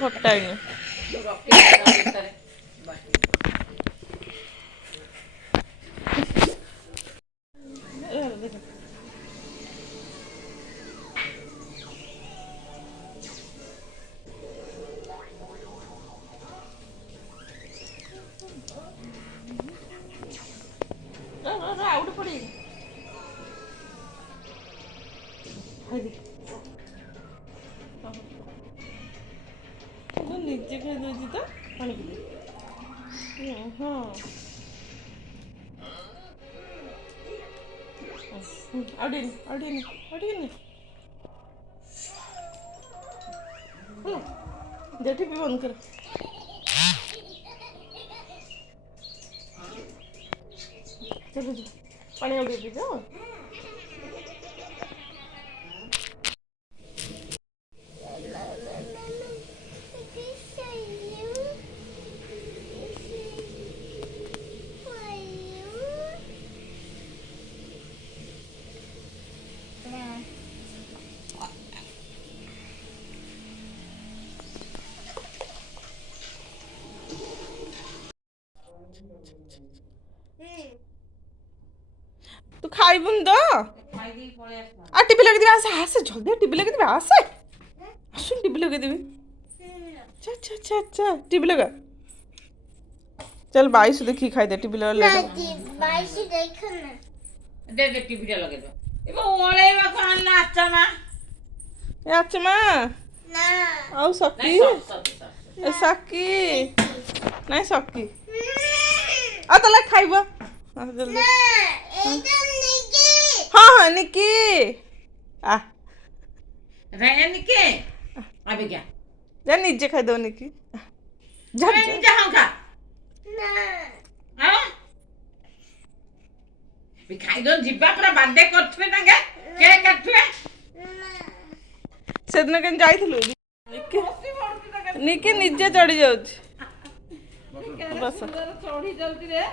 ଖଟା ଆଉଟ ପଡି ନିଜେ ଖାଇଦଉଛି ତ ପାଣି ପିଲେ ହଁ जेठी भी बंद कर चलो पानी और पी जाओ तू खाइबुन तो आ टीवी लगे आसे आसे जल्दी टीवी लगे आसे आसुन टीवी लगे देवी अच्छा अच्छा अच्छा टीवी लगा चल 22 देखी खाई दे टीवी लगा 22 देख ना दे दे टीवी लगे दो एबो ओळे बा कान नाचा मा ए अच्छा मा ना आउ सकी ए सकी नहीं सकी आ तले खाइबो आ जल्दी एकदम निकी हाँ हाँ निकी आ रे निके अबे क्या जा नीचे खाई दो निकी जा मैं जहां खा ना हां भी खाई दो जिब्बा पूरा बर्थडे करथबे ना के काटथबे सेदिन केन जाइथिलु निकी नीचे चढ़ी जाउछ बस चढ़ी जल्दी रे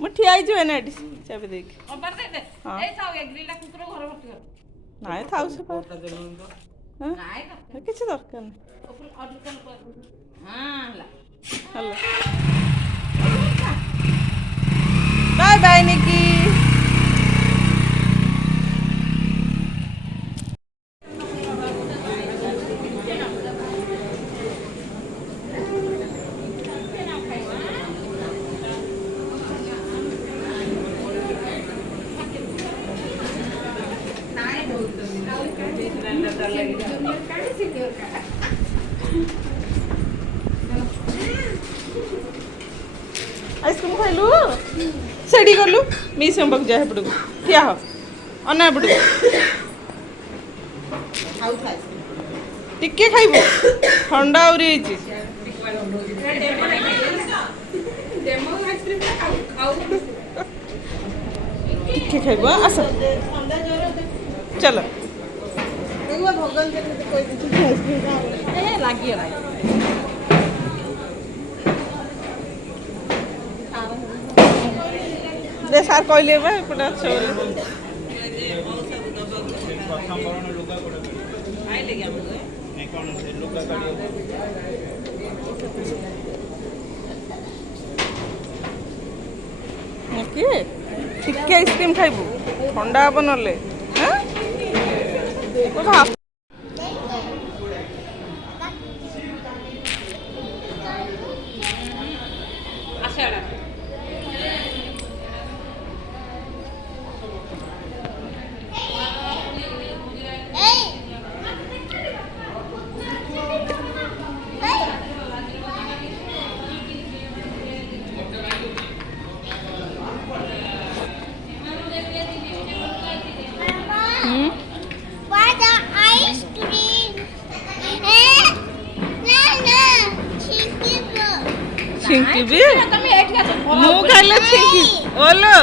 मु ठिया आइछु एना एटी चाबी देख अबर दे दे ए साउ एक ग्रिलटा कुकुर घर भर्ती कर नाय थाउ से पर नाय हां किछ दरकार नै ओपन ऑर्डर कर हां ला हेलो बाय बाय निकी आइसक्रीम खाइलु सेडी गलु मिस हम बक जाए पड़ू ठिया हो अना पड़ू खाऊ खाई टिके खाइबो ठंडा उरी हिची डेमो आइसक्रीम खाऊ खाऊ टिके खाइबो आस चलो भगवान के कोई आइसक्रीम ए लागियो दे सार कहले बा एपटे अच्छे टिके आइसक्रीम खाइबू ठंडा हम नले हाँ छिंकी भी मु खाइले छिंकी ओलो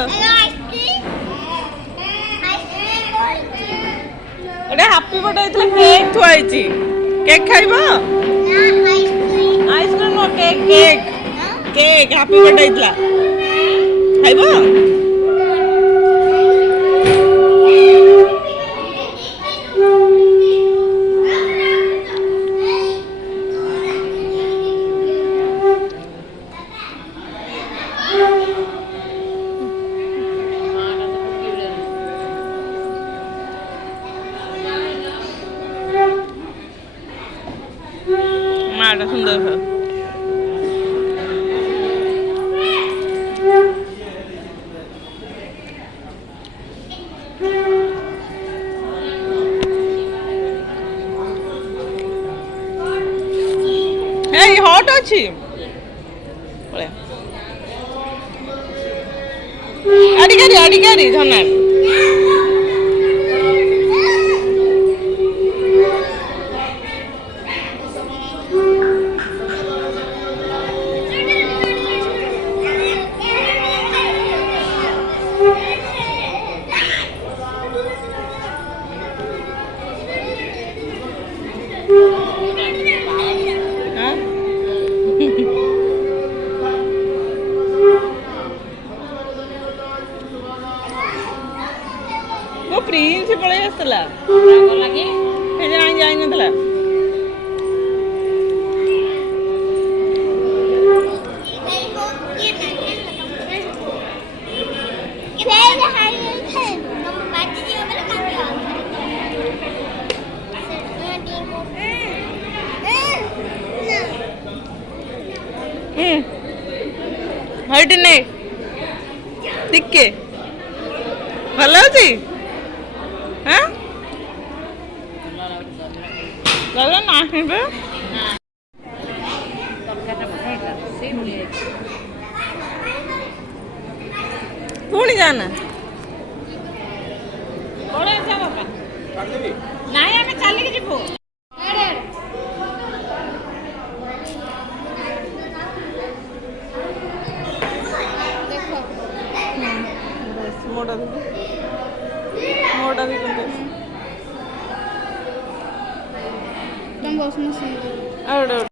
ଗୋଟେ ହାପି ବର୍ଥଡେ ହେଇଥିଲା କେକ୍ ଥୁଆ ହେଇଛି କେକ୍ ଖାଇବ ଆଇସ୍କ୍ରିମ୍ ନୁହଁ cake cake cake happy birthday ହେଇଥିଲା ଖାଇବ ମାଟା ସୁନ୍ଦର ଖାଉ Hey, hot ଅଛି ଆଡ଼ିକାରି ଧନା ମୋ ପ୍ରିନ୍ସ ପଳେଇ ଆସିଥିଲା ଲାଗି ସେ ଯାଇନଥିଲା ହଇଟି ନେ ଟିକେ ଭଲ ଅଛି ହଁ ଗଲା ନାହିଁ ବେ ପୁଣି ଯାନା ନାଇଁ ଆମେ ଚାଲିକି ଯିବୁ ମୋଟା ବି ତମ ବସ ଆଉ